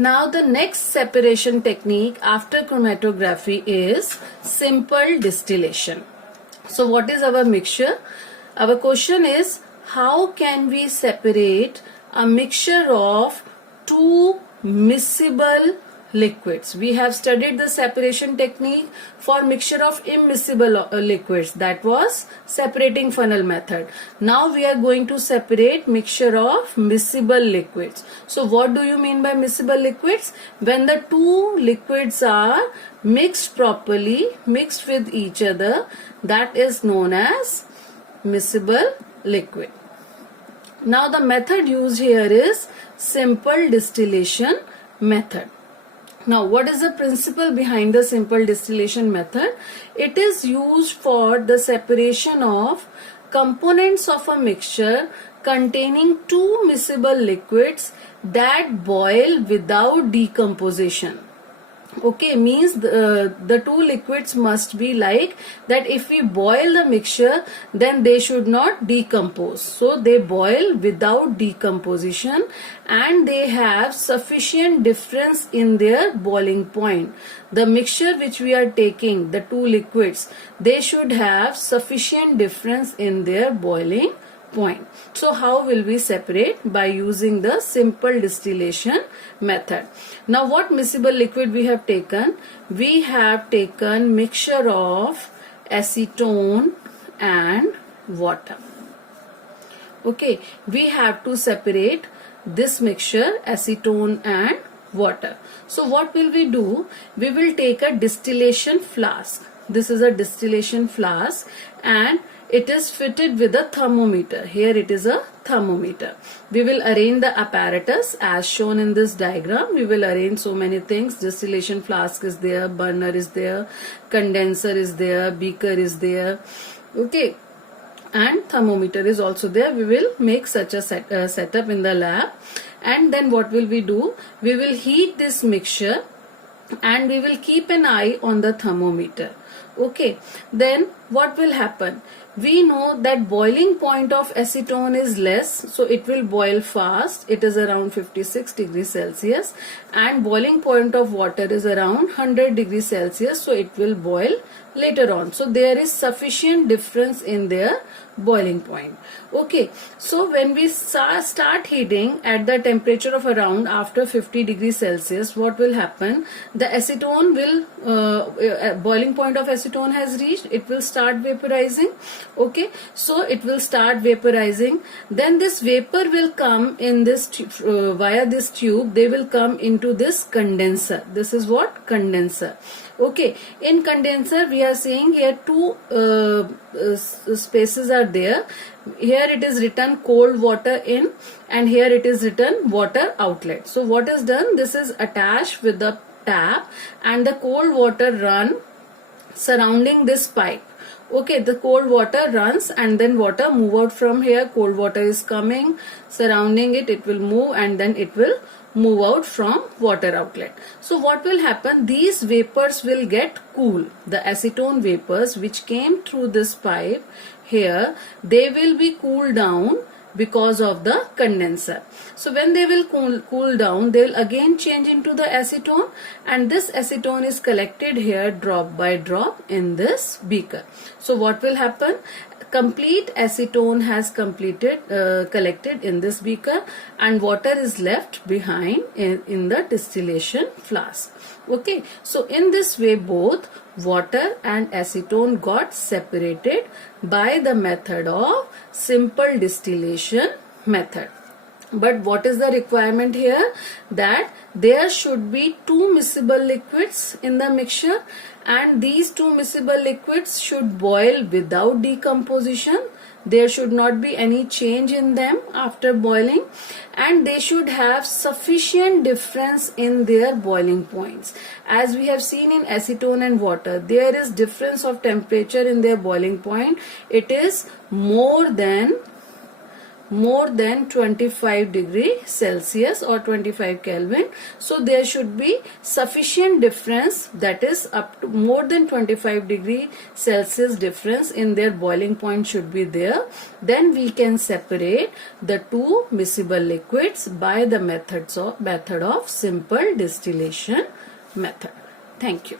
Now the next separation technique after chromatography is simple distillation. So what is our mixture? Our question is, how can we separate a mixture of two miscible liquids? We have studied the separation technique for mixture of immiscible liquids, that was separating funnel method. Now we are going to separate mixture of miscible liquids. So what do you mean by miscible liquids? When the two liquids are mixed properly, mixed with each other, that is known as miscible liquid. Now the method used here is simple distillation method. Now what is the principle behind the simple distillation method? It is used for the separation of components of a mixture containing two miscible liquids that boil without decomposition. Okay, means the two liquids must be like that. If we boil the mixture, then they should not decompose. So they boil without decomposition and they have sufficient difference in their boiling point. The mixture which we are taking, the two liquids, they should have sufficient difference in their boiling point. So how will we separate? By using the simple distillation method. Now what miscible liquid we have taken? We have taken mixture of acetone and water. Okay, we have to separate this mixture, acetone and water. So what will we do? We will take a distillation flask. This is a distillation flask and it is fitted with a thermometer. Here it is a thermometer. We will arrange the apparatus as shown in this diagram. We will arrange so many things. Distillation flask is there, burner is there, condenser is there, beaker is there. Okay, and thermometer is also there. We will make such a setup in the lab. And then what will we do? We will heat this mixture and we will keep an eye on the thermometer. Okay, then what will happen? We know that boiling point of acetone is less, so it will boil fast. It is around 56 degrees Celsius and boiling point of water is around 100 degrees Celsius, so it will boil later on. So there is sufficient difference in their boiling point. Okay, so when we start heating at the temperature of around after 50 degrees Celsius, what will happen? The acetone will, boiling point of acetone has reached, it will start vaporizing. Okay, so it will start vaporizing. Then this vapor will come in this via this tube. They will come into this condenser. This is what? Condenser. Okay, in condenser we are seeing here two spaces are there. Here it is written cold water in and here it is written water outlet. So what is done? This is attached with the tap and the cold water run surrounding this pipe. Okay, the cold water runs and then water move out from here. Cold water is coming, surrounding it, it will move and then it will move out from water outlet. So what will happen? These vapors will get cool. The acetone vapors which came through this pipe here, they will be cooled down because of the condenser. So when they will cool down, they will again change into the acetone and this acetone is collected here drop by drop in this beaker. So what will happen? Complete acetone has collected in this beaker and water is left behind in the distillation flask. Okay, so in this way both water and acetone got separated by the method of simple distillation method. But what is the requirement here? That there should be two miscible liquids in the mixture and these two miscible liquids should boil without decomposition. There should not be any change in them after boiling and they should have sufficient difference in their boiling points. As we have seen in acetone and water, there is difference of temperature in their boiling point. It is more than more than 25 degree Celsius or 25 Kelvin. So there should be sufficient difference, that is up to more than 25 degree Celsius difference in their boiling point should be there. Then we can separate the two miscible liquids by the method of simple distillation method. Thank you.